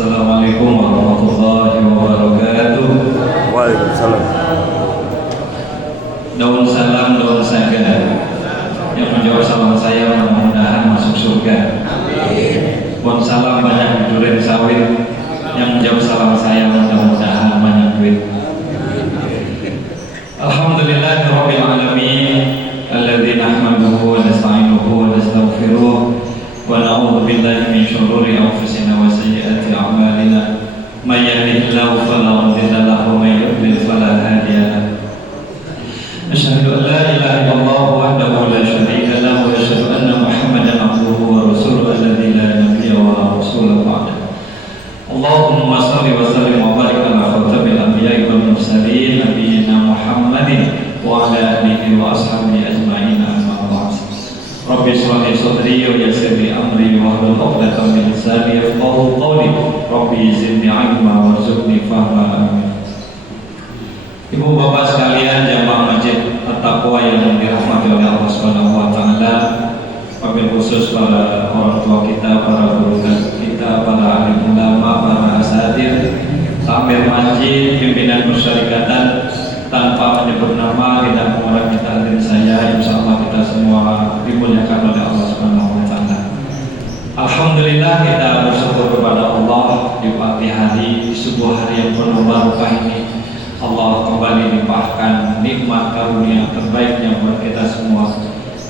Assalamualaikum warahmatullahi wabarakatuh. Waalaikumsalam. Daun salam, daun saga yang menjawab salam saya mudah-mudahan masuk surga. Daun salam banyak durian sawit, yang menjawab salam saya mudah-mudahan banyak duit. Alhamdulillahirabbil alamin, alladzi nahmaduhu wa nasta'inuhu wa nastaghfiruh wa na'udzu billahi min shururi anfusina wa sayyiati a'malina. May yahdihillahu fala mudilla lahu wa may yudlil fala hadiya lahu. Asyhadu an la ilaha illallah wahdahu la syarika lahu wa asyhadu anna Muhammadan abduhu wa rasuluhu alladzi la nabiyya wa la rasula ba'dahu. Allahumma shalli wa sallim wa barik ala khatamil anbiya'i wal mursalin nabiyyina Muhammadin wa ala alihi wa ashabihi ajma'in, amma ba'd. Rabbi shrah li sadri wa yassir li amri wahlul 'uqdatam min lisani yafqahu qawli. Rabbi zidni 'ilma warzuqni fahma. Amin. Ibu bapak sekalian jamaah masjid At-Taqwa yang dirahmati oleh Allah Subhanahu wa taala, wabil khusus para orang tua kita, para guru kita, para alim ulama, para asatidz, takmir masjid, pimpinan persyarikatan, tanpa menyebut nama tidak mengurangi takdir saya, insyaallah kita semua dimuliakan oleh Allah Subhanahu wa taala. Alhamdulillah kita bersyukur kepada Allah di pagi hari, di sebuah hari yang penuh barokah ini. Allah kembali limpahkan nikmat karunia terbaiknya buat kita semua.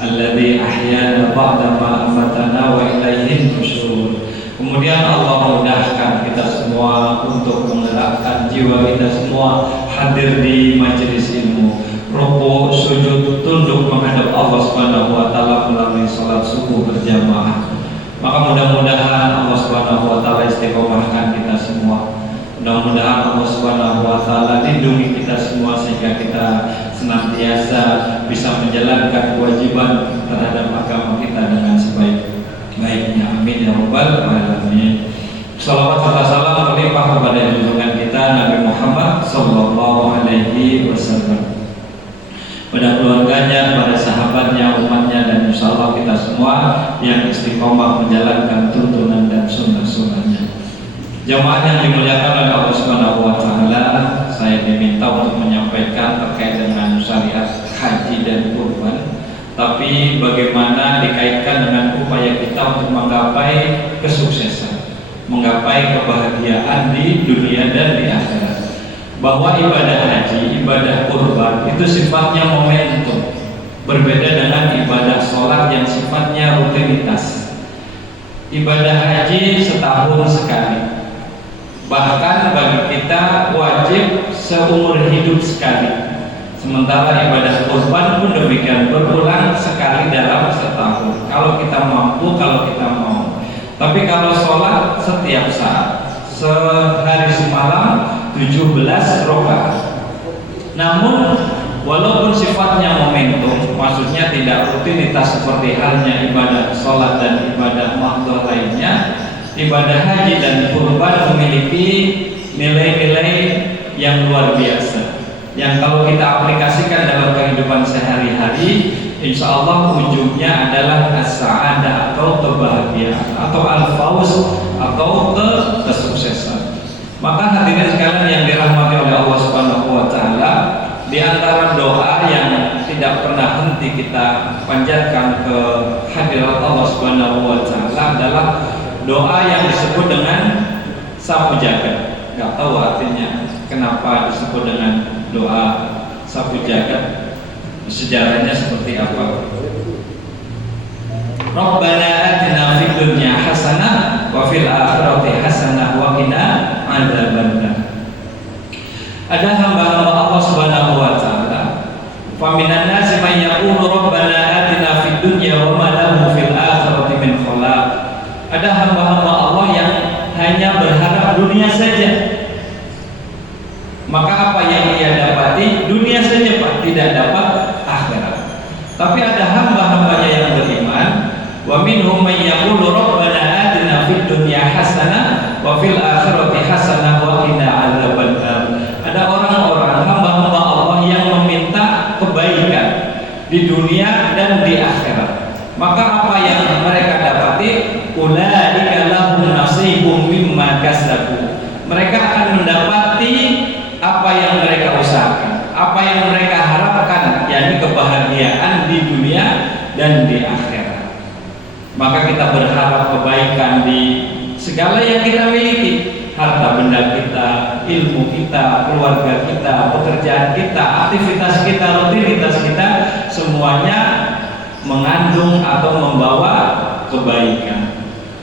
Alladzi ahyana ba'da ma amatana wa ilaihi nusyur. Kemudian Allah mudahkan kita semua untuk menggerakkan jiwa kita semua hadir di majelis ilmu, rukuk, sujud, tunduk menghadap Allah Subhanahu wa taala melalui salat subuh berjamaah. Maka mudah-mudahan Allah Subhanahu wa taala istiqomahkan kita semua. Mudah-mudahan Allah Subhanahu wa taala lindungi kita semua sehingga kita senantiasa bisa menjalankan kewajiban terhadap agama kita dengan sebaik-baiknya. Amin ya rabbal alamin. Shalawat serta salam berlimpah kepada junjungan kita Nabi Muhammad sallallahu alaihi wasallam, pada keluarganya, pada sahabatnya, umatnya, dan insyaallah kita semua yang istiqomah menjalankan tuntunan dan sunnah-sunnahnya. Jamaah yang dimuliakan oleh Allah Subhanahu wa taala, saya diminta untuk menyampaikan terkait dengan syariat haji dan kurban, tapi bagaimana dikaitkan dengan upaya kita untuk menggapai kesuksesan, menggapai kebahagiaan di dunia dan di akhirat. Bahwa ibadah haji, ibadah kurban itu sifatnya momentum, berbeda dengan ibadah sholat yang sifatnya rutinitas. Ibadah haji setahun sekali, bahkan bagi kita wajib seumur hidup sekali. Sementara ibadah kurban pun demikian, berulang sekali dalam setahun kalau kita mampu, kalau kita mau. Tapi kalau sholat setiap saat, sehari semalam 17 rakaat. Namun walaupun sifatnya momentum, maksudnya tidak rutinitas seperti halnya ibadah sholat dan ibadah makhluk lainnya, ibadah haji dan kurban memiliki nilai-nilai yang luar biasa, yang kalau kita aplikasikan dalam kehidupan sehari-hari, insya Allah ujungnya adalah as-sa'adah atau kebahagiaan, atau al-fauz atau kesuksesan. Maka hadirin sekalian yang dirahmati oleh Allah Subhanahu wa taala, di antara doa yang tidak pernah henti kita panjatkan ke hadirat Allah Subhanahu wa taala adalah doa yang disebut dengan sapu jagat. Gak tahu artinya kenapa disebut dengan doa sapu jagat, sejarahnya seperti apa. Rabbana atina fid dunya hasanah wa fil akhirati hasanah wa qina adzabannar. Ada hamba-hamba Allah Subhanahu wa taala, faminan nasi may yaqulu rabbana atina fid dunya wa ma lahu fil akhirati min khalaq. Ada hamba-hamba Allah yang hanya berharap dunia saja, maka apa yang ia dapati dunia saja Pak, tidak dapat akhirat. Tapi ada hamba-hambanya yang beriman, wa minhum may yaqulu rabbana atina fid dunya hasanah wa fil akhirati hasanah wa qina adzabannar. Ada orang-orang hamba-hamba Allah yang meminta kebaikan di dunia dan di akhirat. Maka apa yang mereka dapati, ulaika lahum nasibum mimma kasab maka kita berharap kebaikan di segala yang kita miliki, harta benda kita, ilmu kita, keluarga kita, pekerjaan kita, aktivitas kita, rutinitas kita, semuanya mengandung atau membawa kebaikan.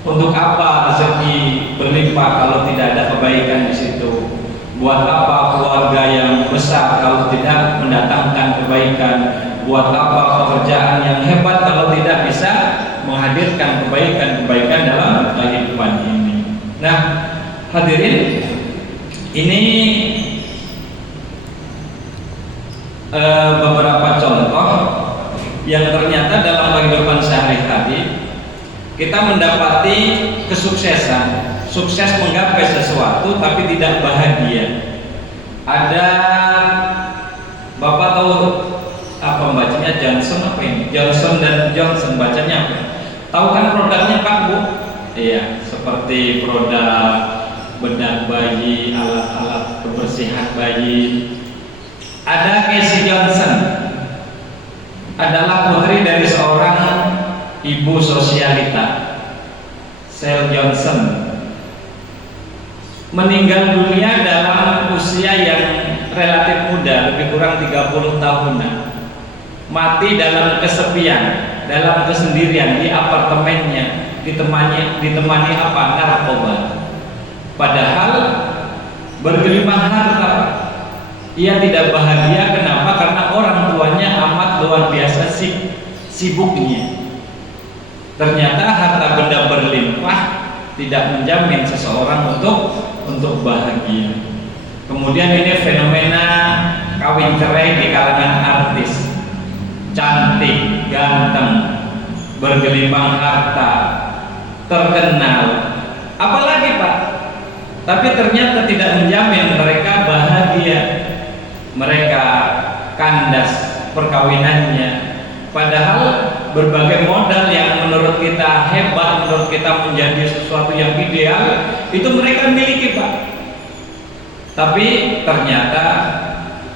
Untuk apa rezeki berlimpah kalau tidak ada kebaikan di situ? Buat apa keluarga yang besar kalau tidak mendatangkan kebaikan? Buat apa pekerjaan yang hebat kalau tidak bisa menghadirkan kebaikan-kebaikan dalam kehidupan ini? Nah, hadirin, ini beberapa contoh yang ternyata dalam kehidupan sehari-hari kita mendapati kesuksesan, sukses menggapai sesuatu tapi tidak bahagia. Ada, Bapak tahu apa bacanya, Johnson apa ini? Johnson dan Johnson bacanya apa? Tahu kan produknya Pak Bu? Iya, seperti produk bedak bayi, alat-alat kebersihan bayi. Ada Casey Johnson, adalah putri dari seorang ibu sosialita, Sel Johnson, meninggal dunia dalam usia yang relatif muda, lebih kurang 30 tahunan. Mati dalam kesepian, dalam kesendirian di apartemennya, ditemani apa? Narkoba. Padahal bergelimang harta, ia tidak bahagia. Kenapa? Karena orang tuanya amat luar biasa sibuknya. Ternyata harta benda berlimpah tidak menjamin seseorang untuk bahagia. Kemudian ini fenomena kawin cerai di kalangan artis, cantik, ganteng, bergelimang harta, terkenal, apalagi Pak. Tapi ternyata tidak menjamin mereka bahagia, mereka kandas perkawinannya. Padahal berbagai modal yang menurut kita hebat, menurut kita menjadi sesuatu yang ideal, itu mereka miliki Pak. Tapi ternyata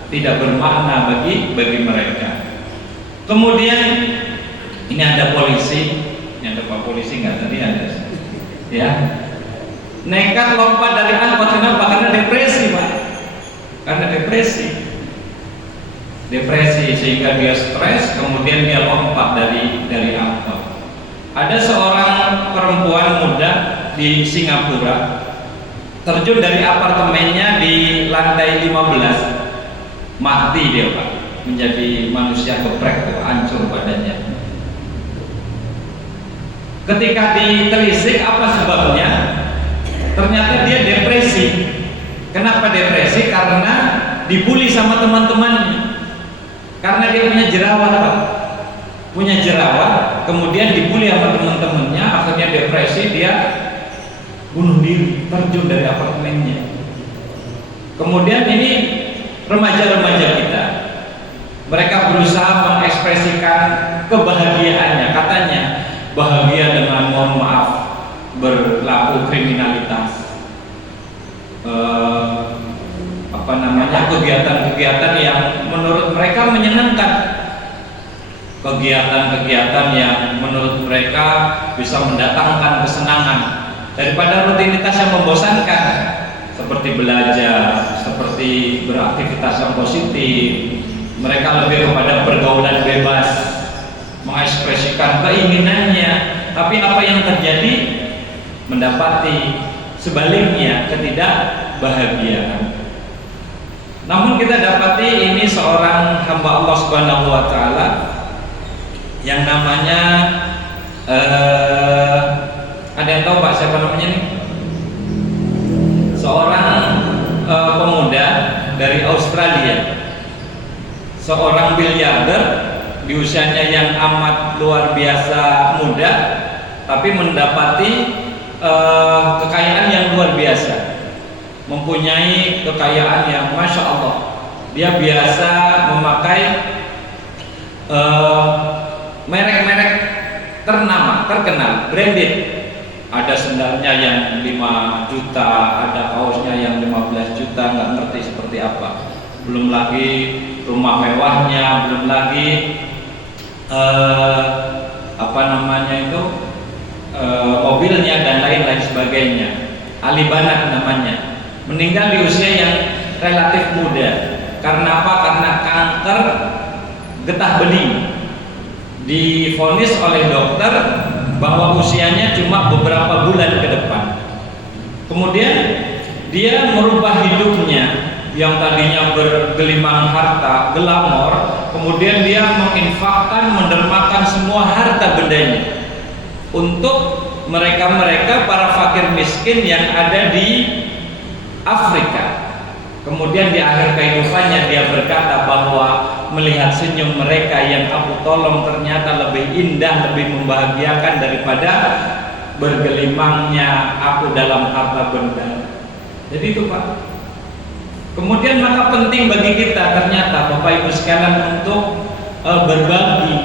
tidak bermakna bagi mereka. Kemudian ini ada polisi, ini ada Pak polisi nggak tadi ada, ya, nekat lompat dari angkot. Kenapa? Karena depresi Pak, karena depresi sehingga dia stres, kemudian dia lompat dari angkot. Ada seorang perempuan muda di Singapura terjun dari apartemennya di lantai 15, mati dia Pak, menjadi manusia geprek, hancur badannya. Ketika ditelisik apa sebabnya, ternyata dia depresi. Kenapa depresi? Karena dibully sama teman-temannya. Karena dia punya jerawat Pak, punya jerawat, kemudian dibully sama teman-temannya, akhirnya depresi, dia bunuh diri, terjun dari apartemennya. Kemudian ini remaja-remaja kita, mereka berusaha mengekspresikan kebahagiaannya, katanya bahagia dengan, mohon maaf, berlaku kriminalitas, kegiatan-kegiatan yang menurut mereka menyenangkan, kegiatan-kegiatan yang menurut mereka bisa mendatangkan kesenangan daripada rutinitas yang membosankan, seperti belajar, seperti beraktivitas yang positif. Mereka lebih kepada pergaulan bebas, mengekspresikan keinginannya. Tapi apa yang terjadi? Mendapati sebaliknya, ketidakbahagiaan. Namun kita dapati ini seorang hamba Allah Subhanahu wa taala yang namanya ada yang tahu Pak siapa namanya nih? Seorang pemuda dari Australia, seorang miliarder di usianya yang amat luar biasa muda, tapi mendapati kekayaan yang luar biasa, mempunyai kekayaan yang Masya Allah. Dia biasa memakai merek-merek ternama, terkenal, branded. Ada sendalnya yang 5 juta, ada kaosnya yang 15 juta, nggak ngerti seperti apa. Belum lagi rumah mewahnya, belum lagi mobilnya dan lain-lain sebagainya. Ali Banat namanya, meninggal di usia yang relatif muda. Karena apa? Karena kanker getah bening. Divonis oleh dokter bahwa usianya cuma beberapa bulan ke depan. Kemudian dia merubah hidupnya yang tadinya bergelimang harta, glamor, kemudian dia menginfakkan, mendermakan semua harta bendanya untuk mereka-mereka para fakir miskin yang ada di Afrika. Kemudian di akhir kehidupannya dia berkata bahwa melihat senyum mereka yang aku tolong ternyata lebih indah, lebih membahagiakan daripada bergelimangnya aku dalam harta benda. Jadi itu Pak. Kemudian maka penting bagi kita ternyata Bapak Ibu sekalian untuk berbagi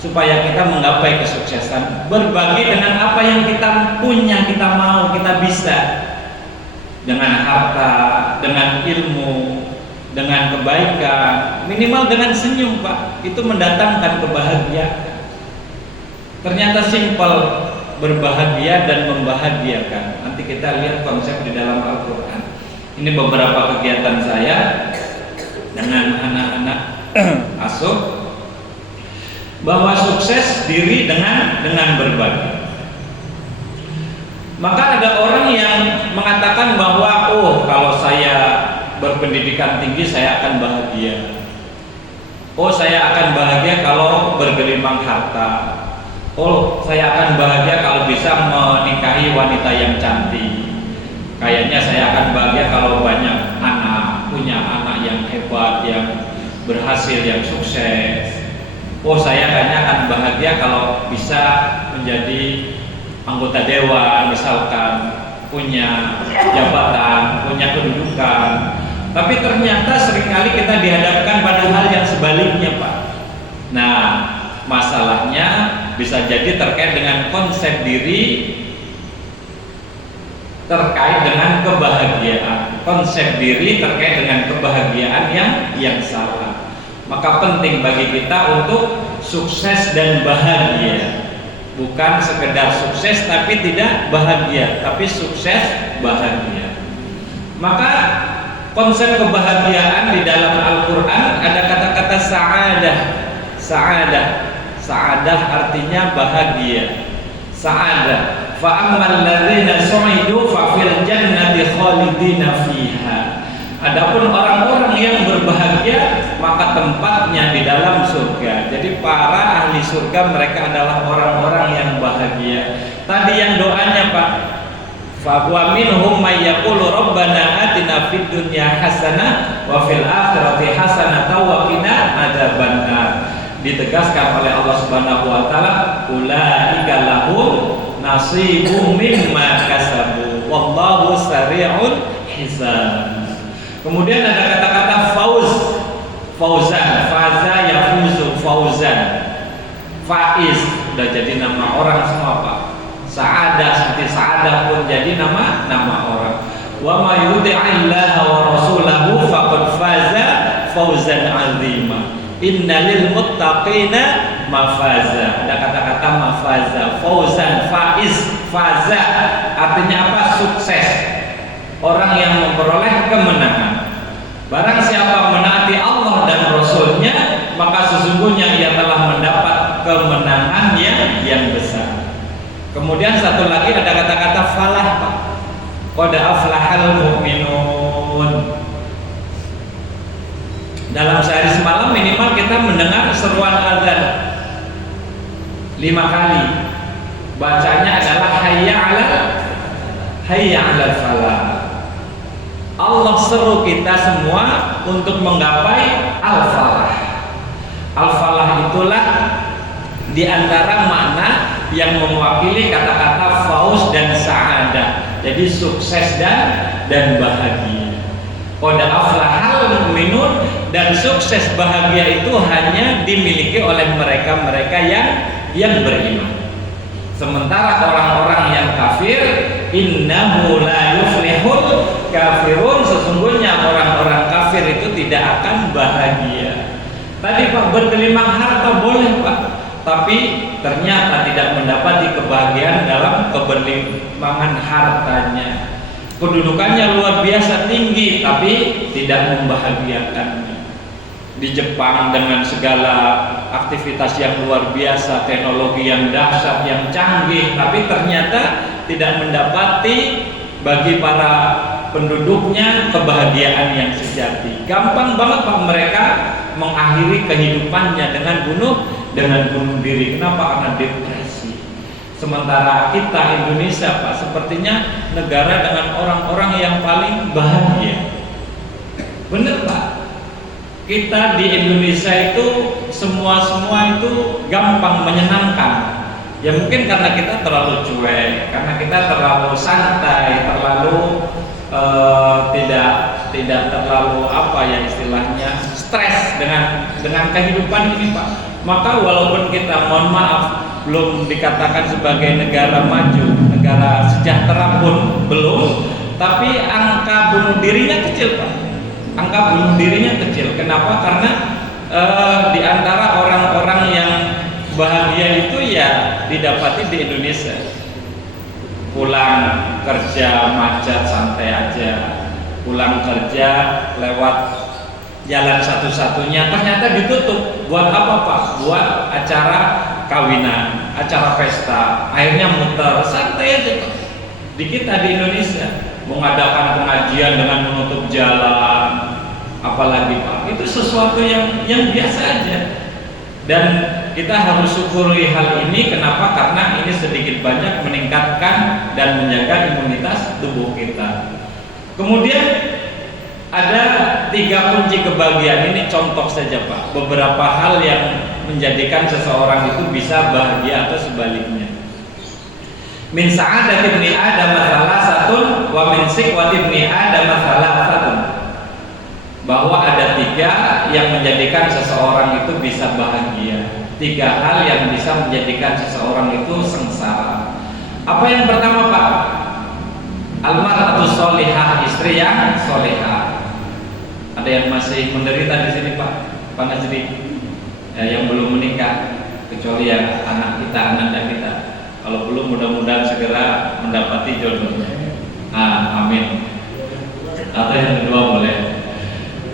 supaya kita menggapai kesuksesan. Berbagi dengan apa yang kita punya, kita mau, kita bisa. Dengan harta, dengan ilmu, dengan kebaikan, minimal dengan senyum Pak. Itu mendatangkan kebahagiaan. Ternyata simpel berbahagia dan membahagiakan. Nanti kita lihat konsep di dalam Al-Quran. Ini beberapa kegiatan saya dengan anak-anak asuh, bahwa sukses diri dengan berbagi. Maka ada orang yang mengatakan bahwa kalau saya berpendidikan tinggi saya akan bahagia. Saya akan bahagia kalau bergelimang harta. Saya akan bahagia kalau bisa menikahi wanita yang cantik. Kayaknya saya akan bahagia kalau banyak anak, punya anak yang hebat, yang berhasil, yang sukses. Saya kayaknya akan bahagia kalau bisa menjadi anggota dewan, misalkan punya jabatan, punya kedudukan. Tapi ternyata seringkali kita dihadapkan pada hal yang sebaliknya Pak. Nah, masalahnya bisa jadi terkait dengan konsep diri, terkait dengan kebahagiaan. Konsep diri terkait dengan kebahagiaan yang salah. Maka penting bagi kita untuk sukses dan bahagia. Bukan sekedar sukses tapi tidak bahagia, tapi sukses bahagia. Maka konsep kebahagiaan di dalam Al-Quran ada kata-kata sa'adah. Sa'adah artinya bahagia. Sa'adah. Fa'ammal ladzina su'idu fa fil jannati khalidina fiha. Adapun orang-orang yang berbahagia maka tempatnya di dalam surga. Jadi para ahli surga mereka adalah orang-orang yang bahagia. Tadi yang doanya Pak, fa wa minhum may yaqulu rabbana atina fid dunya hasanah wa fil akhirati hasanah wa qina adzabannar. Ditegaskan oleh Allah Subhanahu wa taala, ulaika lahum nasibum mimma kasabu wallahu sari'ul hisab. Kemudian ada kata-kata fauzan, faza yafuzu fauzan, faiz udah jadi nama orang semua Pak. Sa'adah seperti sa'adah pun jadi nama orang. Wa may yuti'illaha wa rasulahu faqad faza fauzan 'azima. Innalil muttaqina mafaza. Ada kata-kata mafaza, fauzan, faiz, faza artinya apa? Sukses. Orang yang memperoleh kemenangan. Barang siapa menaati Allah dan Rasulnya, maka sesungguhnya ia telah mendapat kemenangan yang besar. Kemudian satu lagi ada kata-kata falah Pak. Qad aflahal mu'minun. Dalam sehari semalam minimal kita mendengar seruan azan 5 kali. Bacanya adalah hayya 'alal falah. Allah seru kita semua untuk menggapai al-falah. Al-falah itulah di antara makna yang mewakili kata-kata fauz dan sa'adah. Jadi sukses dan bahagia. Qad aflahal mu'minun, dan sukses bahagia itu hanya dimiliki oleh mereka-mereka yang beriman. Sementara orang-orang yang kafir, innahu la yuflihul kafirun, sesungguhnya orang-orang kafir itu tidak akan bahagia. Tadi Pak, bergelimang harta boleh Pak, tapi ternyata tidak mendapati kebahagiaan dalam dalam keberlimpahan hartanya. Kedudukannya luar biasa tinggi, tapi tidak membahagiakannya. Di Jepang dengan segala aktivitas yang luar biasa, teknologi yang dahsyat, yang canggih, tapi ternyata tidak mendapati bagi para penduduknya kebahagiaan yang sejati. Gampang banget Pak mereka mengakhiri kehidupannya dengan bunuh diri. Kenapa? Karena depresi. Sementara kita Indonesia Pak sepertinya negara dengan orang-orang yang paling bahagia. Bener Pak? Kita di Indonesia itu semua itu gampang, menyenangkan. Ya mungkin karena kita terlalu cuek, karena kita terlalu santai, terlalu tidak terlalu apa ya istilahnya stres dengan kehidupan ini Pak. Maka walaupun kita mohon maaf belum dikatakan sebagai negara maju, negara sejahtera pun belum, tapi angka bunuh dirinya kecil Pak. Angka bunuh dirinya kecil. Kenapa? Karena di antara orang-orang yang bahagia itu ya didapati di Indonesia. Pulang kerja macet santai aja, pulang kerja lewat jalan satu-satunya ternyata ditutup. Buat apa Pak? Buat acara kawinan, acara pesta, akhirnya muter santai aja Pak. Di kita di Indonesia mengadakan pengajian dengan menutup jalan, apalagi Pak, itu sesuatu yang biasa aja. Dan kita harus syukuri hal ini. Kenapa? Karena ini sedikit banyak meningkatkan dan menjaga imunitas tubuh kita. Kemudian ada 3 kunci kebahagiaan. Ini contoh saja Pak, beberapa hal yang menjadikan seseorang itu bisa bahagia atau sebaliknya. Min sa'adati ibni Adam salasatun wa min siqwati ibni Adam salasatun. Bahwa ada 3 yang menjadikan seseorang itu bisa bahagia, 3 hal yang bisa menjadikan seseorang itu sengsara. Apa yang pertama Pak? Almar'atus sholihah, istri yang solehah. Ada yang masih menderita di sini Pak Najri, yang belum menikah, kecuali yang anak kita, ananda kita. Kalau belum mudah-mudahan segera mendapati jodohnya. Amin. Atau yang kedua boleh.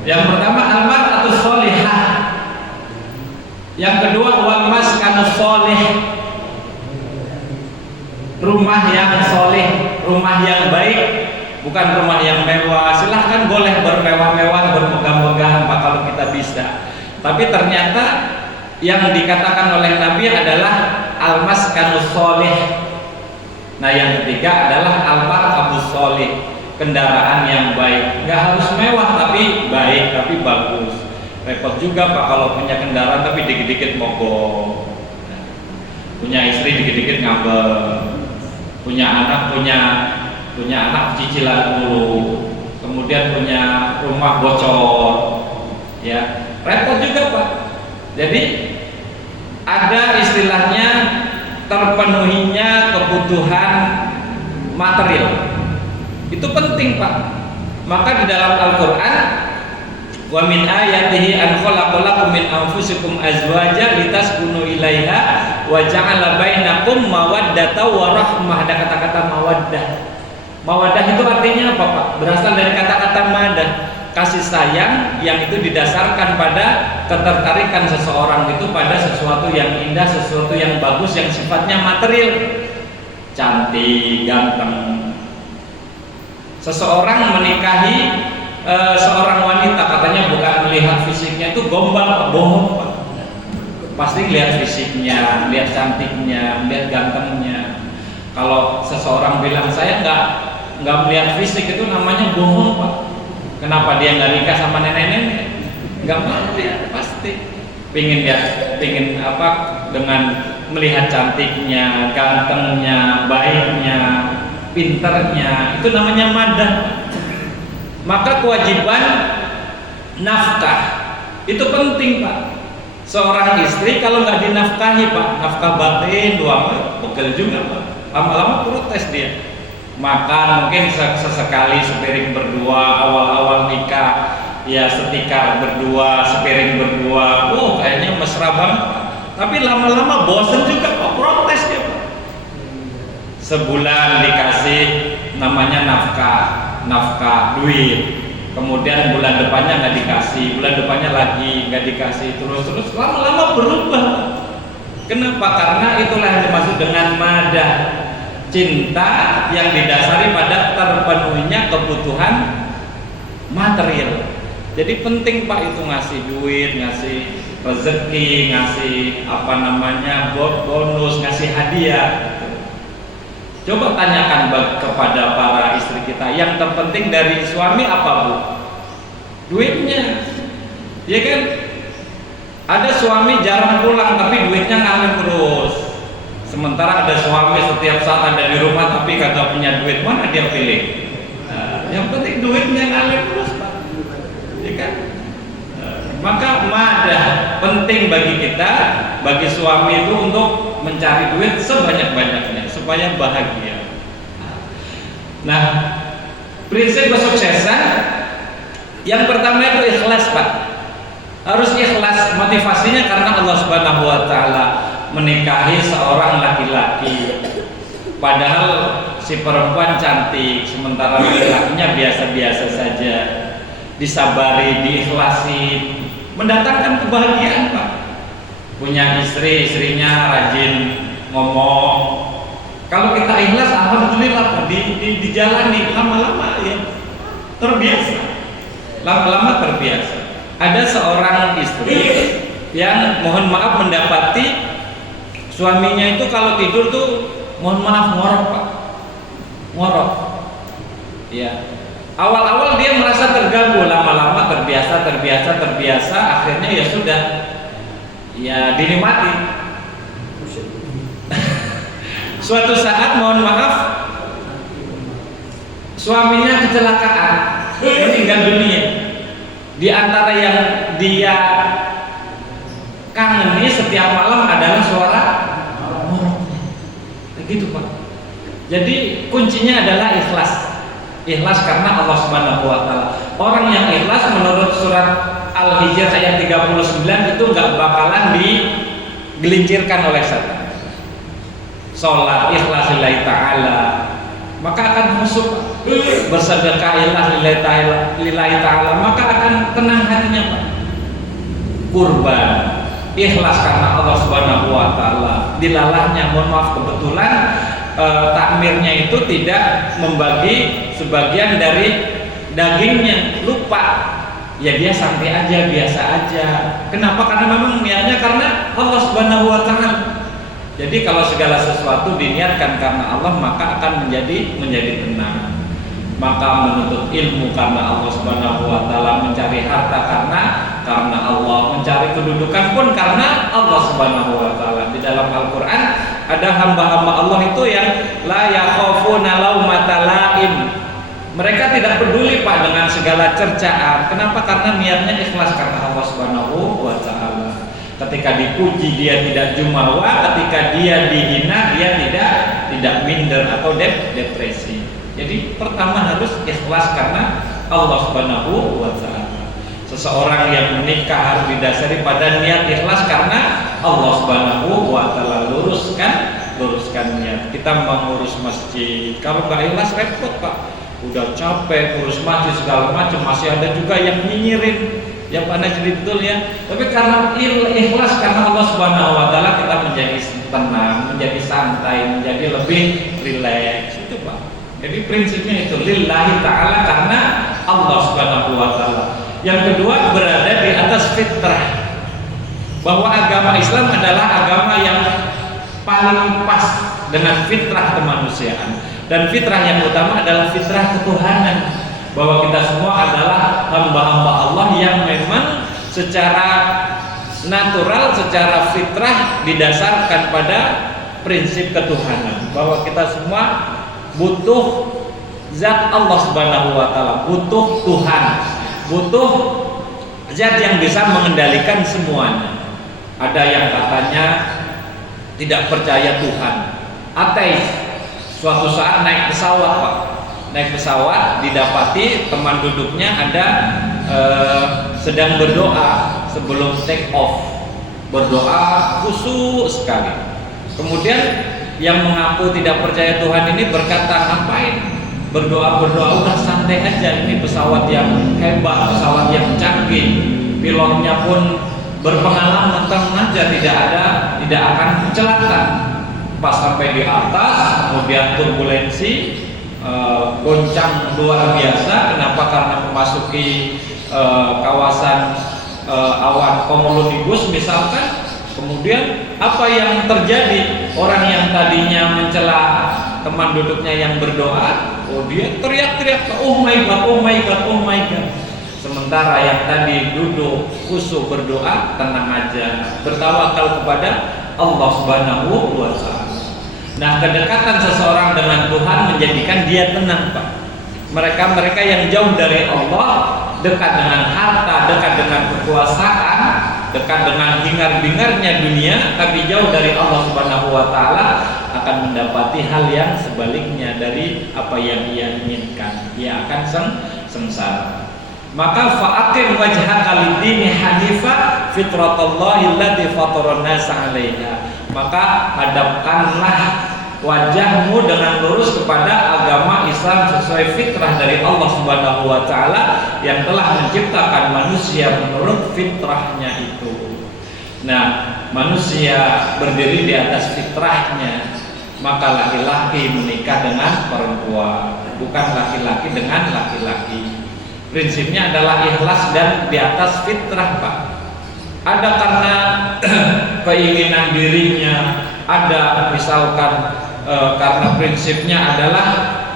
Yang pertama almar'atus sholihah. Yang kedua wal maskanus sholih. Rumah yang soleh, rumah yang baik, bukan rumah yang mewah. Silahkan boleh bermewah-mewah, bermegah-megahan Pak kalau kita bisa. Tapi ternyata yang dikatakan oleh Nabi adalah al-maskanus sholih. Nah yang ketiga adalah al-markabus sholih, kendaraan yang baik. Nggak harus mewah tapi baik, tapi bagus. Repot juga Pak kalau punya kendaraan tapi dikit-dikit mogok, punya istri dikit-dikit ngambek, punya anak cicilan dulu, kemudian punya rumah bocor, ya repot juga Pak. Jadi ada istilahnya terpenuhinya kebutuhan material, itu penting Pak. Maka di dalam Al-Quran, wa min ayatihi an khalaqalakum min anfusikum azwaja litaskunu ilaiha wa ja'ala bainakum mawaddata wa rahmah. Ada kata-kata mawaddah. Mawaddah itu artinya apa Pak? Berasal dari kata-kata madah, kasih sayang yang itu didasarkan pada ketertarikan seseorang itu pada sesuatu yang indah, sesuatu yang bagus, yang sifatnya material, cantik, ganteng. Seseorang menikahi seorang wanita, katanya bukan melihat fisiknya, itu gombal, bohong Pak. Pasti lihat fisiknya, lihat cantiknya, lihat gantengnya. Kalau seseorang bilang saya nggak melihat fisik, itu namanya bohong Pak. Kenapa dia nggak nikah sama nenek-nenek? Nggak mau dia, pasti pingin apa dengan melihat cantiknya, gantengnya, baiknya, pinternya, itu namanya madah. Maka kewajiban nafkah itu penting Pak. Seorang istri kalau nggak dinafkahi Pak, nafkah batin doang, pegel juga Pak. Lama-lama protes dia. Makan mungkin sesekali sepiring berdua, awal-awal nikah ya setikar berdua, sepiring berdua, kayaknya mesra banget Pak. Tapi lama-lama bosan juga Pak, protes dia Pak. sebulan dikasih namanya nafkah duit, kemudian bulan depannya nggak dikasih, bulan depannya lagi nggak dikasih, terus lama-lama berubah. Kenapa? Karena itulah yang dimaksud dengan madah, cinta yang didasari pada terpenuhinya kebutuhan material. Jadi penting Pak itu ngasih duit, ngasih rezeki, ngasih bonus, ngasih hadiah. Coba tanyakan kepada para istri kita, yang terpenting dari suami apa Bu? Duitnya, ya kan? Ada suami jarang pulang tapi duitnya ngalir terus. Sementara ada suami setiap saat ada di rumah tapi kagak punya duit, mana dia pilih? Nah, yang penting duitnya ngalir terus Pak, ya kan? Maka madah penting bagi kita, bagi suami itu untuk mencari duit sebanyak-banyaknya supaya bahagia. Nah, prinsip kesuksesan yang pertama itu ikhlas Pak. Harus ikhlas, motivasinya karena Allah Subhanahu wa taala menikahi seorang laki-laki. Padahal si perempuan cantik, sementara laki-lakinya biasa-biasa saja. Disabari, diikhlasi, mendatangkan kebahagiaan Pak. Punya istri, istrinya rajin ngomong. Kalau kita ikhlas, alhamdulillah dijalani lama-lama ya terbiasa. Lama-lama terbiasa. Ada seorang istri yang mohon maaf mendapati suaminya itu kalau tidur tuh mohon maaf ngorok Pak, ngorok. Ya. Awal-awal dia merasa terganggu, lama-lama terbiasa, akhirnya ya sudah, ya dinikmati. Suatu saat mohon maaf suaminya kecelakaan, meninggal dunia. Di antara yang dia kangeni setiap malam adalah suara ngoroknya. Begitu Pak. Jadi kuncinya adalah ikhlas. Ikhlas karena Allah Subhanahu wa taala. Orang yang ikhlas menurut surat Al-Hijr ayat 39 itu enggak bakalan digelincirkan oleh setan. Salat ikhlas lillahi taala, maka akan khusyuk. Bersedekah lillahi taala, maka akan tenang hatinya Pak. Kurban ikhlas karena Allah Subhanahu wa taala. Dilalahnya mohon maaf kebetulan takmirnya itu tidak membagi sebagian dari dagingnya, lupa. Ya dia santai aja, biasa aja. Kenapa? Karena memang niatnya karena Allah Subhanahu wa taala. Jadi kalau segala sesuatu diniatkan karena Allah, maka akan menjadi tenang. Maka menuntut ilmu karena Allah Subhanahu wa taala, mencari harta karena Allah, mencari kedudukan pun karena Allah Subhanahu wa taala. Di dalam Al-Qur'an ada hamba-hamba Allah itu yang la yakhafuna laumata laim. Mereka tidak peduli Pak dengan segala cercaan. Kenapa? Karena niatnya ikhlas karena Allah Subhanahu wa taala. Ketika dipuji dia tidak jumawa, ketika dia dihina dia tidak minder atau depresi. Jadi pertama harus ikhlas karena Allah Subhanahu wa taala. Seseorang yang menikah harus didasari pada niat ikhlas karena Allah Subhanahu wa taala. Luruskan niat. Kita mengurus masjid, kalau nggak ikhlas repot Pak. Udah capek urus masjid segala macam, masih ada juga yang nyinyirin, yang panas jadi betul ya. Tapi karena ikhlas karena Allah Subhanahu wa taala, kita menjadi tenang, menjadi santai, menjadi lebih rileks. Itu Pak. Jadi prinsipnya itu lillahi ta'ala karena Allah Subhanahu wa taala. Yang kedua, berada di atas fitrah. Bahwa agama Islam adalah agama yang paling pas dengan fitrah kemanusiaan. Dan fitrah yang utama adalah fitrah ketuhanan. Bahwa kita semua adalah hamba-hamba Allah yang memang secara natural, secara fitrah didasarkan pada prinsip ketuhanan. Bahwa kita semua butuh zat Allah Subhanahu wa taala, butuh Tuhan, butuh zat yang bisa mengendalikan semuanya. Ada yang katanya tidak percaya Tuhan, ateis. Suatu saat naik pesawat Pak, naik pesawat didapati teman duduknya ada sedang berdoa sebelum take off, berdoa khusyuk sekali. Kemudian yang mengaku tidak percaya Tuhan ini berkata, ngapain berdoa udah santai aja, ini pesawat yang hebat, pesawat yang canggih, pilotnya pun berpengalaman, tenang aja, tidak akan celaka. Pas sampai di atas, kemudian turbulensi, goncang luar biasa. Kenapa? Karena memasuki kawasan awan cumulonimbus misalkan. Kemudian apa yang terjadi? Orang yang tadinya mencela teman duduknya yang berdoa, dia teriak-teriak, oh my god, oh my god, oh my god. Sementara yang tadi duduk khusyuk berdoa, tenang aja, bertawakal kepada Allah Subhanahu wa Ta'ala. Nah, kedekatan seseorang dengan Tuhan menjadikan dia tenang, Pak. Mereka yang jauh dari Allah, dekat dengan harta, dekat dengan kekuasaan, dekat dengan hingar-bingarnya dunia, tapi jauh dari Allah Subhanahu wa Ta'ala, akan mendapati hal yang sebaliknya dari apa yang ia inginkan. Ia akan sengsara. Maka fa'aqim wajhaka lid-dini hanifa fitratallahi allati fataran nasa 'alaiha. Maka hadapkanlah wajahmu dengan lurus kepada agama Islam sesuai fitrah dari Allah Subhanahu wa Ta'ala yang telah menciptakan manusia menurut fitrahnya itu. Nah, manusia berdiri di atas fitrahnya, maka laki-laki menikah dengan perempuan, bukan laki-laki dengan laki-laki. Prinsipnya adalah ikhlas dan di atas fitrah, Pak. Ada karena keinginan dirinya, ada misalkan karena prinsipnya adalah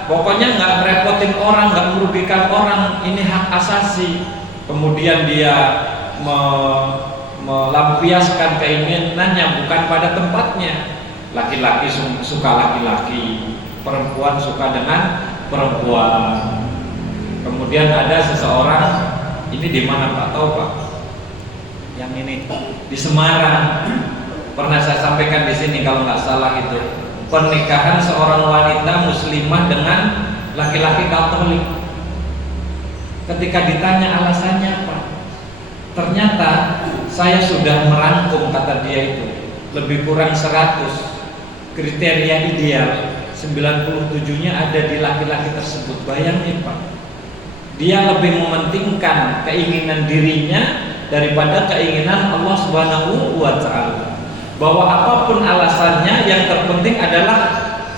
pokoknya nggak merepotin orang, nggak merugikan orang, ini hak asasi. Kemudian dia melampiaskan keinginannya bukan pada tempatnya. Laki-laki suka laki-laki, perempuan suka dengan perempuan. Kemudian ada seseorang, ini di mana Pak? Tahu Pak? Yang ini di Semarang. Pernah saya sampaikan di sini kalau nggak salah itu pernikahan seorang wanita muslimah dengan laki-laki Katolik. Ketika ditanya alasannya apa, ternyata saya sudah merangkum, kata dia itu lebih kurang 100 kriteria ideal, 97-nya ada di laki-laki tersebut. Bayangin Pak, dia lebih mementingkan keinginan dirinya daripada keinginan Allah Subhanahu wa Ta'ala. Bahwa apapun alasannya, yang terpenting adalah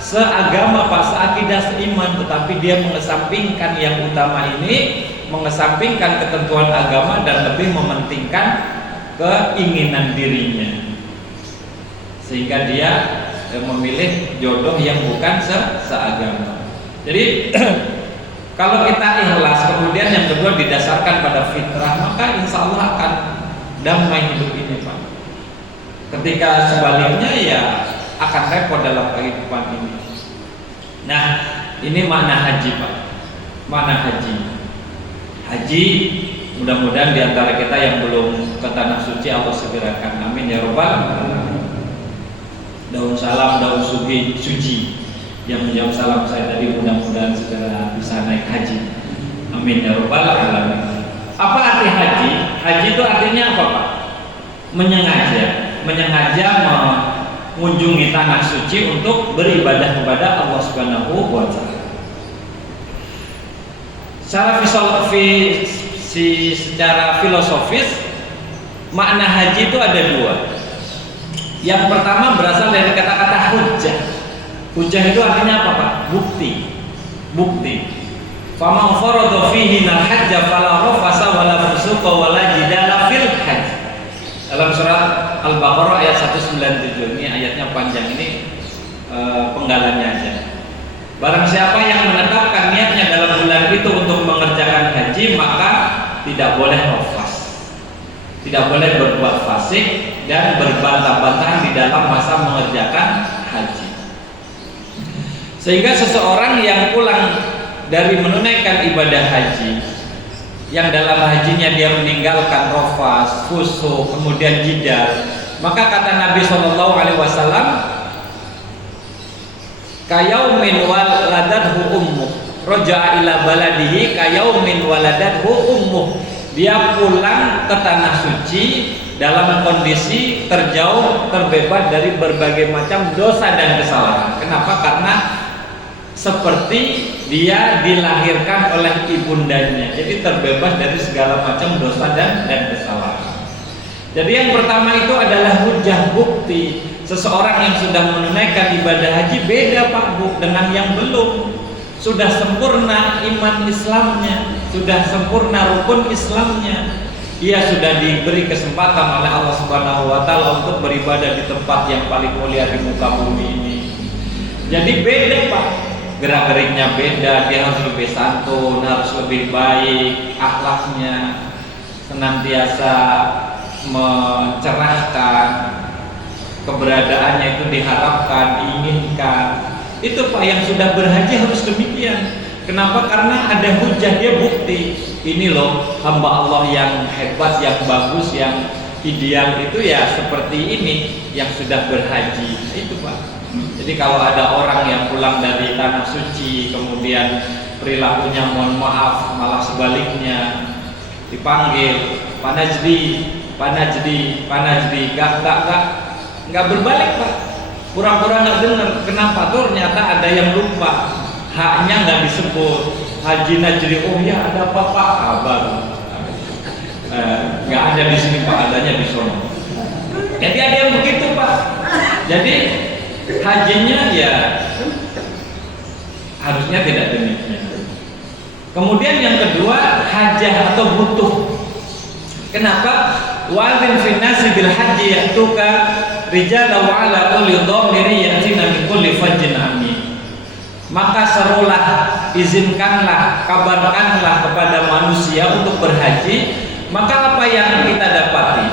seagama Pak, seakidah, seiman. Tetapi dia mengesampingkan yang utama ini, mengesampingkan ketentuan agama dan lebih mementingkan keinginan dirinya, sehingga dia memilih jodoh yang bukan seagama. Jadi kalau kita ikhlas, kemudian yang kedua didasarkan pada fitrah, maka insya Allah akan damai hidup ini Pak. Ketika sebaliknya ya akan repot dalam kehidupan ini. Nah, ini makna haji Pak. Makna haji. Haji, mudah-mudahan diantara kita yang belum ke tanah suci Allah segerakan. Amin ya Rabbal alamin. Daun salam, daun suci yang menjawab salam saya tadi, mudah-mudahan segera bisa naik haji. Amin ya Rabbal alamin. Apa arti haji? Haji itu artinya apa Pak? Menyengaja mengunjungi tanah suci untuk beribadah kepada Allah Subhanahu wa Ta'ala. Secara filosofis, makna haji itu ada dua. Yang pertama berasal dari kata-kata hujjah. Hujjah itu artinya apa Pak? Bukti. Faman farada fihi al-hajja fala rafasa wala fusuqa wala jidala fil hajj. Dalam surat Al-Baqarah ayat 197. Ini ayatnya panjang, ini penggalannya aja. Barang siapa yang menetapkan niatnya dalam bulan itu untuk mengerjakan haji, maka tidak boleh rafas, tidak boleh berbuat fasik dan berbantah-bantahan di dalam masa mengerjakan haji. Sehingga seseorang yang pulang dari menunaikan ibadah haji, yang dalam hajinya dia meninggalkan rafas, fusuq, kemudian jidal, maka kata Nabi SAW, kayaumin waladathu ummuh, roja'a ila baladihi kayaumin waladathu ummuh. Dia pulang ke tanah suci dalam kondisi terjauh, terbebas dari berbagai macam dosa dan kesalahan. Kenapa? Karena seperti dia dilahirkan oleh ibundanya, jadi terbebas dari segala macam dosa dan kesalahan. Jadi yang pertama itu adalah hujjah, bukti. Seseorang yang sudah menunaikan ibadah haji beda Pak Bu dengan yang belum. Sudah sempurna iman Islamnya, sudah sempurna rukun Islamnya. Ia sudah diberi kesempatan oleh Allah Subhanahu wa taala untuk beribadah di tempat yang paling mulia di muka bumi ini. Jadi beda Pak, gerak-geriknya beda, dia harus lebih santun, harus lebih baik akhlaknya, senantiasa mencerahkan, keberadaannya itu diharapkan, diinginkan. Itu Pak yang sudah berhaji harus demikian. Kenapa? Karena ada hujah, dia bukti. Ini loh hamba Allah yang hebat, yang bagus, yang ideal itu ya seperti ini yang sudah berhaji. Itu Pak. Jadi kalau ada orang yang pulang dari tanah suci kemudian perilakunya mohon maaf malah sebaliknya, dipanggil Pak Najdi, Pak Najdi, Pak Najdi, nggak berbalik Pak. Pura-pura nggak dengar. Kenapa? Tuh ternyata ada yang lupa. Haknya nggak disebut. Haji Najdi, oh ya ada apa Pak? Kabar. Nggak ada di sini Pak, adanya di sono. Jadi ada yang begitu Pak. Jadi hajinya ya harusnya tidak demikian. Kemudian yang kedua, hajah atau butuh. Kenapa? Wa'adzin fin nasi bil haji ya'tuka rijala wa ala kulli dhamiri ya'tina min kulli fajjin amin. Maka serulah, izinkanlah, kabarkanlah kepada manusia untuk berhaji. Maka apa yang kita dapati?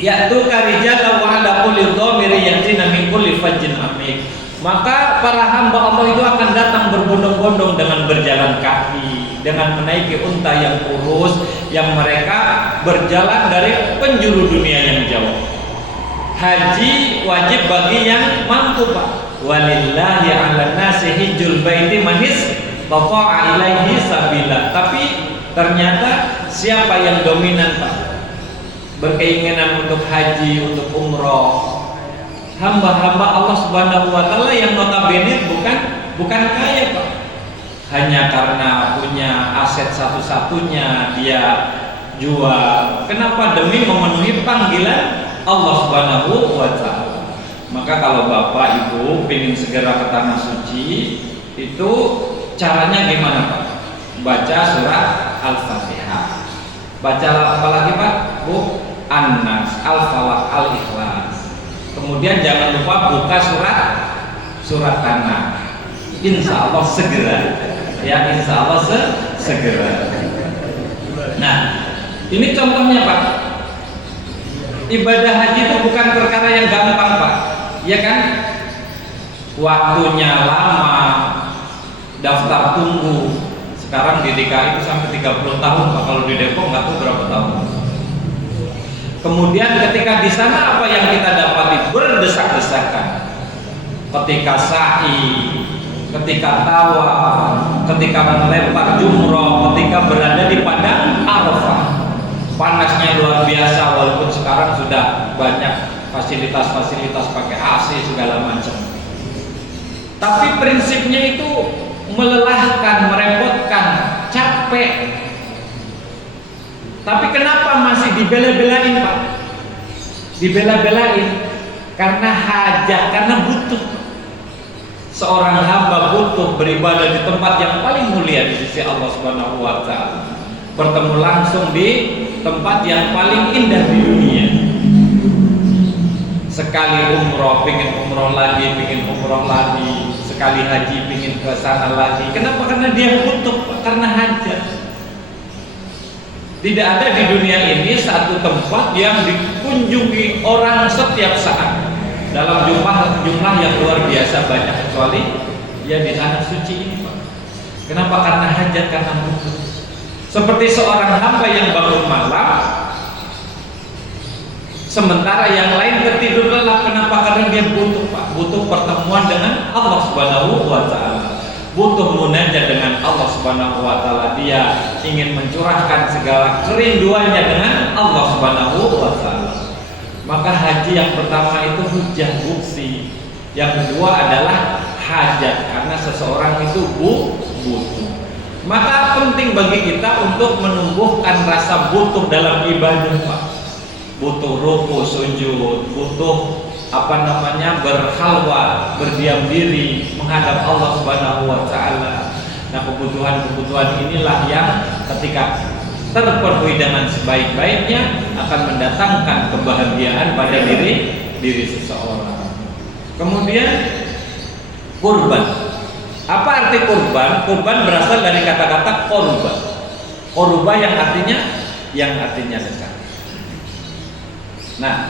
Ya'tuka rijala wa ala kulli dhamiri ya'tina min kulli fajjin amin. Maka para hamba Allah itu akan datang berbondong-bondong dengan berjalan kaki, dengan menaiki unta yang kurus, yang mereka berjalan dari penjuru dunia yang jauh. Haji wajib bagi yang mampu Pak. Walillahi 'alan nasi hijjul baiti man istata'a ilaihi sabila. Tapi ternyata siapa yang dominan Pak? Berkeinginan untuk haji, untuk umroh. Hamba-hamba Allah Subhanahu wa taala yang notabene bukan kaya Pak. Hanya karena punya aset satu-satunya dia jual. Kenapa? Demi memenuhi panggilan Allah Subhanahu wa taala. Maka kalau Bapak Ibu ingin segera ke tanah suci, itu caranya gimana Pak? Baca surat Al-Fatihah. Baca apa lagi Pak? Bu, An-Nas, Al-Falaq, Al-Ikhlas. Kemudian jangan lupa buka surat Tanah. Insya Allah segera, ya Insya Allah segera. Nah, ini contohnya Pak. Ibadah haji itu bukan perkara yang gampang Pak, ya kan? Waktunya lama, daftar tunggu. Sekarang di DKI itu sampai 30 tahun Pak. Kalau di Depok nggak tahu berapa tahun. Kemudian ketika di sana apa yang kita dapati? Berdesak-desakan. Ketika sa'i, ketika tawaf, ketika melempar jumroh, ketika berada di padang Arafah. Panasnya luar biasa walaupun sekarang sudah banyak fasilitas-fasilitas pakai AC segala macam. Tapi prinsipnya itu melelahkan, merepotkan, capek. Tapi kenapa masih dibela-belain Pak? Dibela-belain karena hajat, karena butuh. Seorang hamba butuh beribadah di tempat yang paling mulia di sisi Allah Subhanahu wa taala. Bertemu langsung di tempat yang paling indah di dunia. Sekali umroh, pingin umroh lagi, pingin umroh lagi. Sekali haji, pingin ke sana lagi. Kenapa? Karena dia butuh, karena hajat. Tidak ada di dunia ini satu tempat yang dikunjungi orang setiap saat dalam jumlah yang luar biasa banyak kecuali ya di tanah suci ini Pak. Kenapa? Karena hajat, karena butuh. Seperti seorang hamba yang bangun malam sementara yang lain tertidur lelap. Kenapa? Karena dia butuh Pak, butuh pertemuan dengan Allah Subhanahu wa taala. butuh munajat dengan Allah Subhanahu wa taala, dia ingin mencurahkan segala kerinduannya dengan Allah Subhanahu wa taala. Maka haji yang pertama itu hujjah, bukti. Yang kedua adalah hajat, karena seseorang itu butuh. Maka penting bagi kita untuk menumbuhkan rasa butuh dalam ibadah, Pak. Butuh ruku, sujud, butuh berkhalwat, berdiam diri menghadap Allah Subhanahu wa taala. Nah, kebutuhan-kebutuhan inilah yang ketika terpenuhi dengan sebaik-baiknya akan mendatangkan kebahagiaan pada diri seseorang. Kemudian kurban. Apa arti kurban? Kurban berasal dari kata-kata korba. Korba yang artinya dekat. Nah,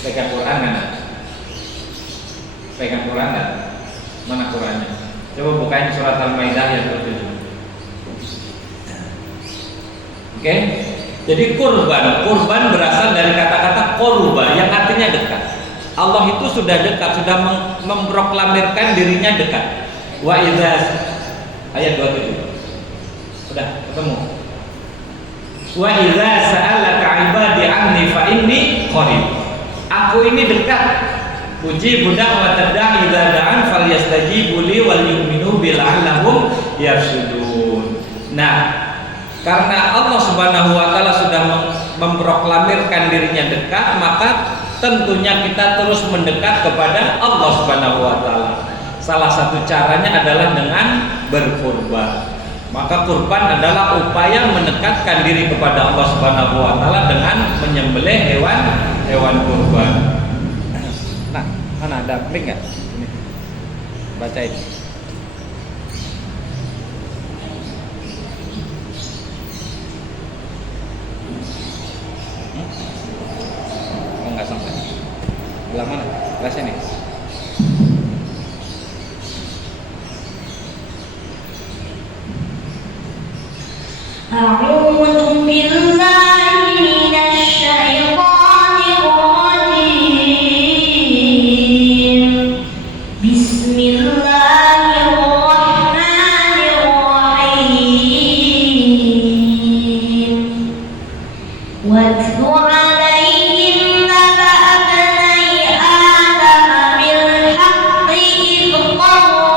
pegang Quran kan? Pegang Quran kan? Mana Qurannya? Coba bukain surat Al-Maidah yang ke-7. Oke? Jadi kurban berasal dari kata-kata korba yang artinya dekat. Allah itu sudah dekat, sudah memproklamirkan dirinya dekat. Wa idza ayat 27. Sudah ketemu. Wa idza sa'alaka 'ibadi 'anni fa inni qarib. Aku ini dekat. Puji budak wa tad'a idza da'an falyastajibu li wal yu'minu bi la'allahum yarshudun. Nah, karena Allah Subhanahu wa taala sudah memproklamirkan dirinya dekat, maka tentunya kita terus mendekat kepada Allah Subhanahu wa taala. Salah satu caranya adalah dengan berkurban. Maka kurban adalah upaya mendekatkan diri kepada Allah Subhanahu wa taala dengan menyembelih hewan kurban. Nah, mana ada link enggak? Ini. Bacain. Oh, enggak sampai. Belah mana? Belah sini. أعوذ بالله من الشيطان الرجيم بسم الله الرحمن الرحيم واتل عليهم نبأ ابني آدم بالحق إذ قربا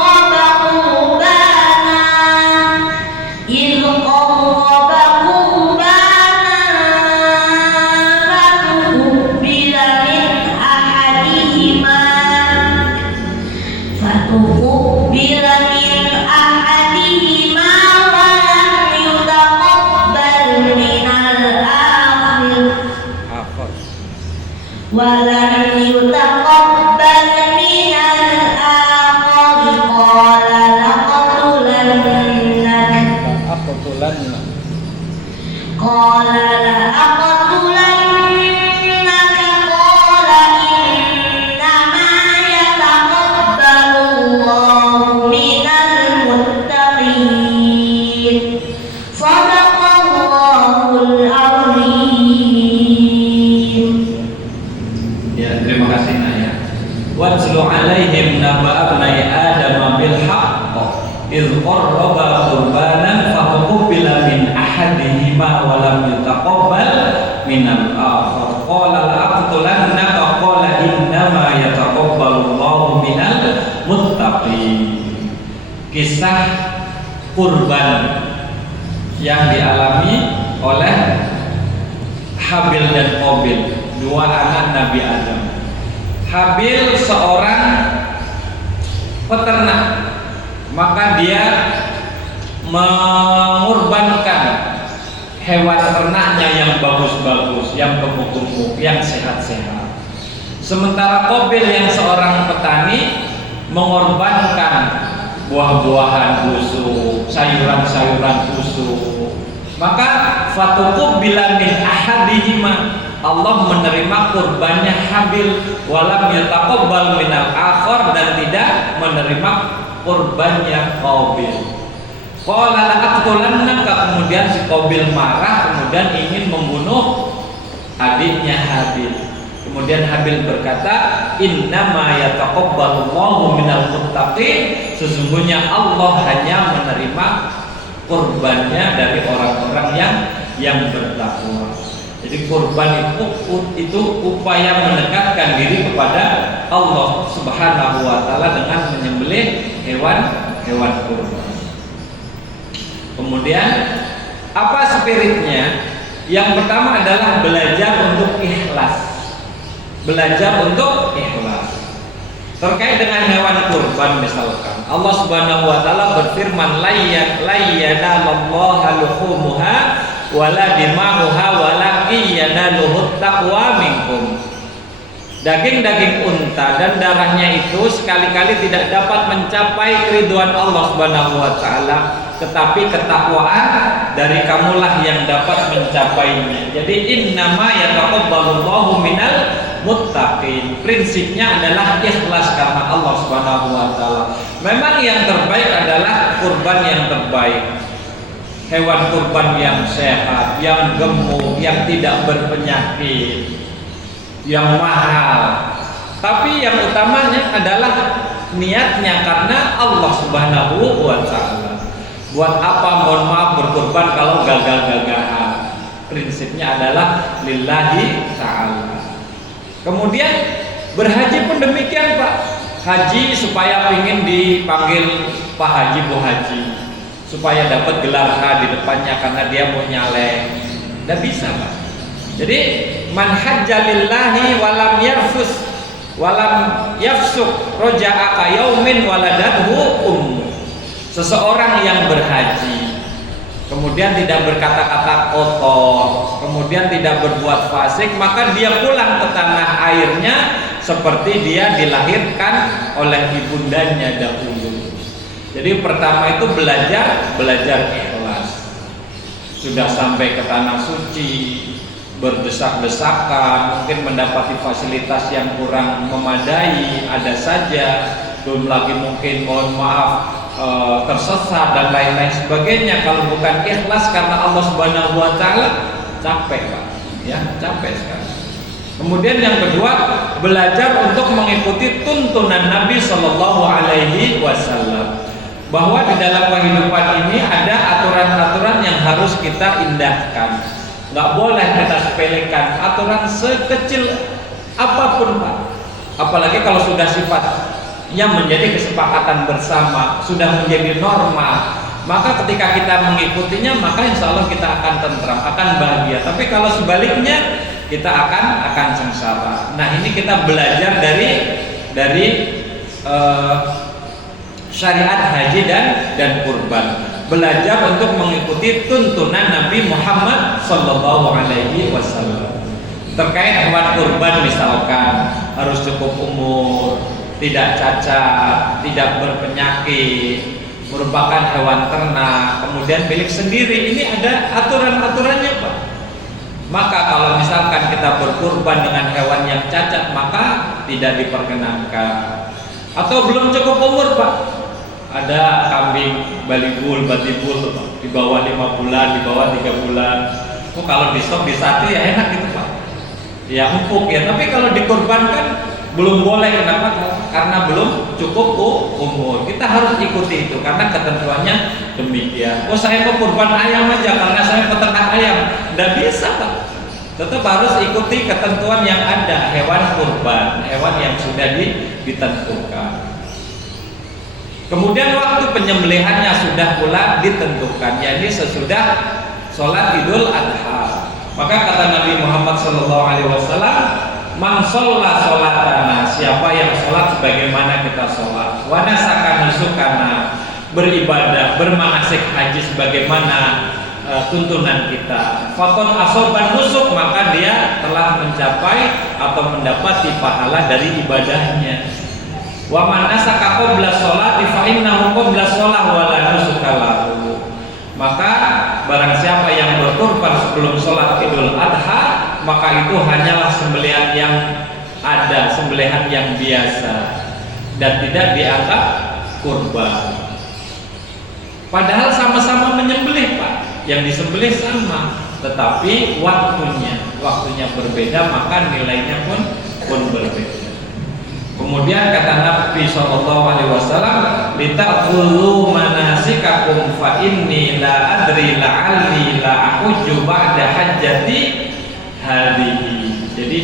ولم يتقبل من الآخر قال لأقتلنك قال إنما يتقبل الله من المتقين صدق الله العظيم. Ya, terima kasih Naya. Watslu alaihim naba'a ibni Adam bil haqq idz qarraba qurbanan fatuqbila min ahadihima wa lam yutaqabbal min al-akhar qala la'aqtulannaka qala innama yataqabbalu Allahu minal muttaqin. Kisah kurban yang dialami oleh Habil dan Qabil, dua anak Nabi Adam. Habil seorang peternak, maka dia mengorbankan hewan ternaknya yang bagus-bagus, yang gemuk-gemuk, yang sehat-sehat. Sementara Qabil yang seorang petani mengorbankan buah-buahan busuk, sayuran-sayuran busuk. Maka fatuqbila min ahadihima, Allah menerima kurbannya Habil, walam yataqabbal minal akhar, dan tidak menerima kurbannya Qabil. Qala la'aqtulannaka, kemudian si Qabil marah, kemudian ingin membunuh adiknya Habil. Kemudian Habil berkata, innama yataqabbalullahu minal muttaqin, sesungguhnya Allah hanya menerima kurbannya dari orang-orang yang bertakwa. Jadi kurban itu upaya mendekatkan diri kepada Allah Subhanahu wa taala dengan menyembelih hewan kurban. Kemudian apa spiritnya? Yang pertama adalah belajar untuk ikhlas. Belajar untuk ikhlas. Terkait dengan hewan kurban misalkan, Allah Subhanahu wa taala berfirman, la yanalallaha luhumuha wala dima'uha walakin yanaluhut taqwa minkum. Daging-daging unta dan darahnya itu sekali-kali tidak dapat mencapai keridhaan Allah Subhanahu wa taala, tetapi ketakwaan dari kamulah yang dapat mencapainya. Jadi innama yataqabbalullahu minal muttaqin. Prinsipnya adalah ikhlas karena Allah Subhanahu wa taala. Memang yang terbaik adalah kurban yang terbaik. Hewan kurban yang sehat, yang gemuk, yang tidak berpenyakit, yang mahal. Tapi yang utamanya adalah niatnya karena Allah Subhanahu wa taala. Buat apa mohon maaf berkurban kalau gagal-gagalan? Prinsipnya adalah lillahi ta'ala. Kemudian berhaji pun demikian Pak. Haji supaya ingin dipanggil Pak Haji, Bu Haji, supaya dapat gelar H di depannya karena dia mau nyalek. Tidak bisa Pak. Jadi man hajja lillahi walam yarfus walam yafsuk roja'a ka yaumin waladatuhu ummu. Seseorang yang berhaji kemudian tidak berkata-kata kotor, kemudian tidak berbuat fasik, maka dia pulang ke tanah airnya seperti dia dilahirkan oleh ibundanya dahulu. Jadi pertama itu belajar ikhlas. Sudah sampai ke tanah suci, berdesak-desakan, mungkin mendapati fasilitas yang kurang memadai, ada saja, belum lagi mungkin mohon maaf tersesat dan lain-lain sebagainya. Kalau bukan ikhlas karena Allah Subhanahu wa taala, capek Pak, ya, capek sekali. Kemudian yang kedua, belajar untuk mengikuti tuntunan Nabi Shallallahu alaihi wasallam, bahwa di dalam kehidupan ini ada aturan-aturan yang harus kita indahkan. Nggak boleh kita sepelekan aturan sekecil apapun Pak. Apalagi kalau sudah sifat yang menjadi kesepakatan bersama, sudah menjadi norma, maka ketika kita mengikutinya, maka insya Allah kita akan tentram, akan bahagia. Tapi kalau sebaliknya, kita akan sengsara. Nah, ini kita belajar dari syariat haji dan kurban. Belajar untuk mengikuti tuntunan Nabi Muhammad Sallallahu Alaihi Wasallam. Terkait hewan kurban misalkan harus cukup umur, tidak cacat, tidak berpenyakit, merupakan hewan ternak, kemudian milik sendiri. Ini ada aturan-aturannya Pak. Maka kalau misalkan kita berkurban dengan hewan yang cacat, maka tidak diperkenankan. Atau belum cukup umur Pak, ada kambing balibul, batibul di bawah 5 bulan, di bawah 3 bulan. Oh, kalau di stok di satu ya enak gitu Pak, ya empuk ya. Tapi kalau dikurbankan belum boleh. Kenapa? Karena belum cukup umur. Kita harus ikuti itu karena ketentuannya demikian. Oh, saya mau kurban ayam aja karena saya peternak ayam. Tidak bisa Pak. Tetap harus ikuti ketentuan yang ada. Hewan kurban, hewan yang sudah ditentukan. Kemudian waktu penyembelihannya sudah pula ditentukan, yakni sesudah sholat Idul Adha. Maka kata Nabi Muhammad SAW, man sholla sholatana, siapa yang sholat sebagaimana kita sholat, wa nasaka nusukana, beribadah, bermanasik haji sebagaimana tuntunan kita, faqad asoban nusuk, maka dia telah mencapai atau mendapati pahala dari ibadahnya. Wa man nasaka qabla sholati fa innahu qabla sholah wa la nusuka lahu. Maka barang siapa yang berkurban sebelum sholat Idul Adha, maka itu hanyalah sembelihan yang ada, sembelihan yang biasa dan tidak dianggap kurban. Padahal sama-sama menyembelih Pak, yang disembelih sama, tetapi waktunya berbeda, maka nilainya pun pun berbeda. Kemudian kata Nabi SAW, "Litaqulu manasikakum fa inni la adri la'alli la ahujju ba'da hajjati hadhihi." Jadi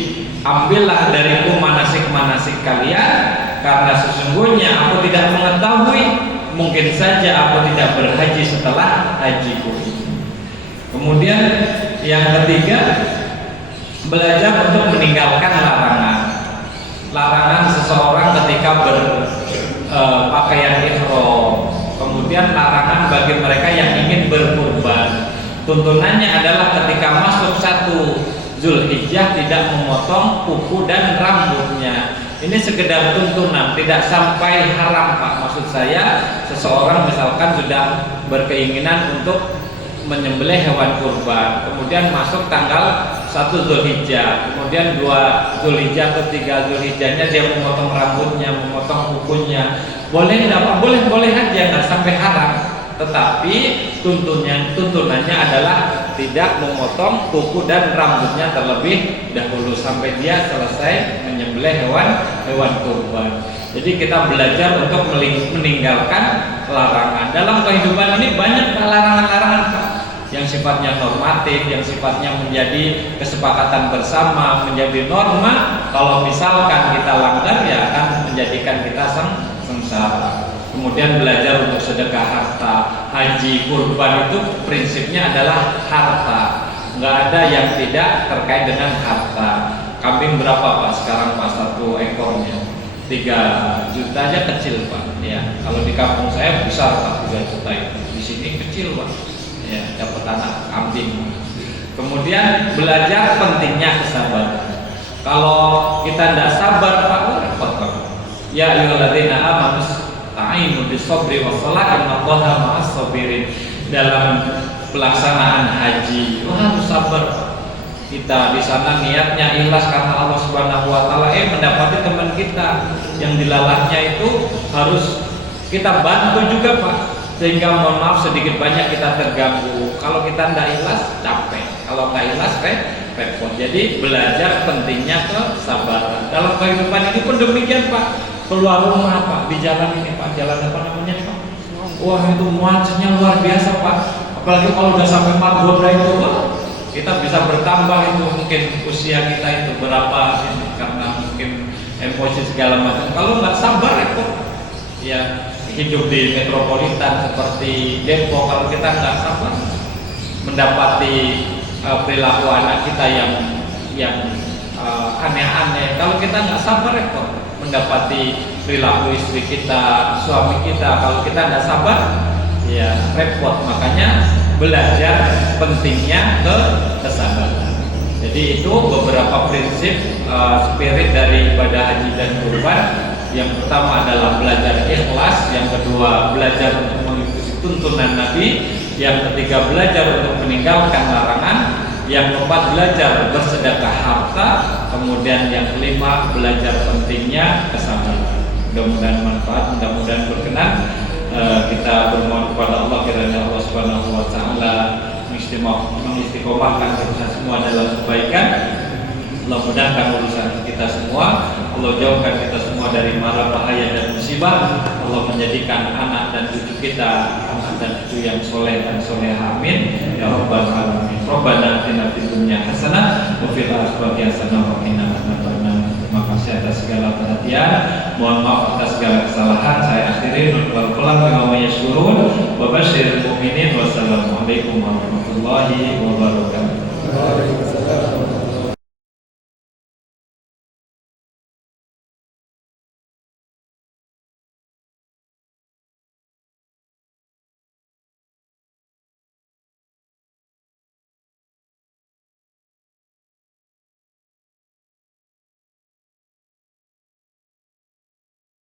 ambillah dariku manasik-manasik kalian, karena sesungguhnya aku tidak mengetahui, mungkin saja aku tidak berhaji setelah hajiku ini. Kemudian yang ketiga, belajar untuk meninggalkan larangan. Larangan seseorang ketika berpakaian ihram. Kemudian larangan bagi mereka yang ingin berkurban. Tuntunannya adalah ketika masuk 1 Zulhijjah tidak memotong kuku dan rambutnya. Ini sekedar tuntunan, tidak sampai haram Pak. Maksud saya, seseorang misalkan sudah berkeinginan untuk menyembelih hewan kurban, kemudian masuk tanggal 1 Zulhijjah, kemudian 2 Zulhijjah atau 3 Zulhijjahnya dia memotong rambutnya, memotong kukunya, boleh enggak Pak? Boleh aja, nggak sampai haram. Tetapi tuntunannya adalah tidak memotong kuku dan rambutnya terlebih dahulu sampai dia selesai menyembelih hewan kurban. Jadi kita belajar untuk meninggalkan larangan. Dalam kehidupan ini banyak larangan-larangan Pak, yang sifatnya normatif, yang sifatnya menjadi kesepakatan bersama, menjadi norma. Kalau misalkan kita langgar, ya akan menjadikan kita sengsara. Kemudian belajar untuk sedekah harta. Haji kurban itu prinsipnya adalah harta. Nggak ada yang tidak terkait dengan harta. Kambing berapa Pak sekarang Pak 1 ekornya? 3 juta aja kecil Pak. Ya, kalau di kampung saya besar Pak, 3 juta itu. Di sini kecil Pak. Ya, dapat anak kambing. Kemudian belajar pentingnya kesabaran. Kalau kita tidak sabar Pak, repot Pak. Ya ayyuhalladzina amanu ta'inu bis-sabri was-salah innallaha ma'as-sabirin. Dalam pelaksanaan haji, harus sabar. Kita di sana niatnya ikhlas karena Allah Subhanahu wa taala, mendapati teman kita yang dilalahnya itu harus kita bantu juga Pak. Sehingga mohon maaf sedikit banyak kita terganggu. Kalau kita tidak ikhlas capek, kalau nggak ikhlas repot. Jadi belajar pentingnya kesabaran. Dalam kehidupan ini pun demikian Pak. Keluar rumah Pak, di jalan ini Pak, jalan apa namanya Pak? Wah itu macetnya luar biasa Pak. Apalagi kalau udah sampai Margonda itu, kita bisa bertambah itu mungkin usia kita itu berapa ini, karena mungkin emosi segala macam. Kalau nggak sabar repot. Ya, hidup di metropolitan seperti Depok, kalau kita nggak sabar mendapati perilaku anak kita yang aneh-aneh. Kalau kita nggak sabar repot. Mendapati perilaku istri kita, suami kita, kalau kita nggak sabar ya repot. Makanya belajar pentingnya kesabaran. Jadi itu beberapa prinsip spirit dari ibadah haji dan kurban. Yang pertama adalah belajar ikhlas, yang kedua belajar untuk mengikuti tuntunan Nabi, yang ketiga belajar untuk meninggalkan larangan, yang keempat belajar bersedekah harta, kemudian yang kelima belajar pentingnya kesabaran. Mudah-mudahan manfaat, mudah-mudahan berkenan. Kita bermohon kepada Allah kiranya Allah Subhanahu wa taala mengistiqomahkan kita semua dalam kebaikan. Allah mudahkan urusan kita semua. Allah jauhkan kita semua dari mara bahaya dan musibah. Allah menjadikan anak dan cucu kita anak dan cucu yang soleh dan soleha. Amin ya rabbal alamin. Rabbana atina fid dunya hasanah wa fil akhirati hasanah wa qina adzabannar. Terima kasih atas segala perhatian. Mohon maaf atas segala kesalahan. Saya akhiri pelan-pelan bima yashkurun wa basyiril mu'minin. Wassalamualaikum warahmatullahi wabarakatuh.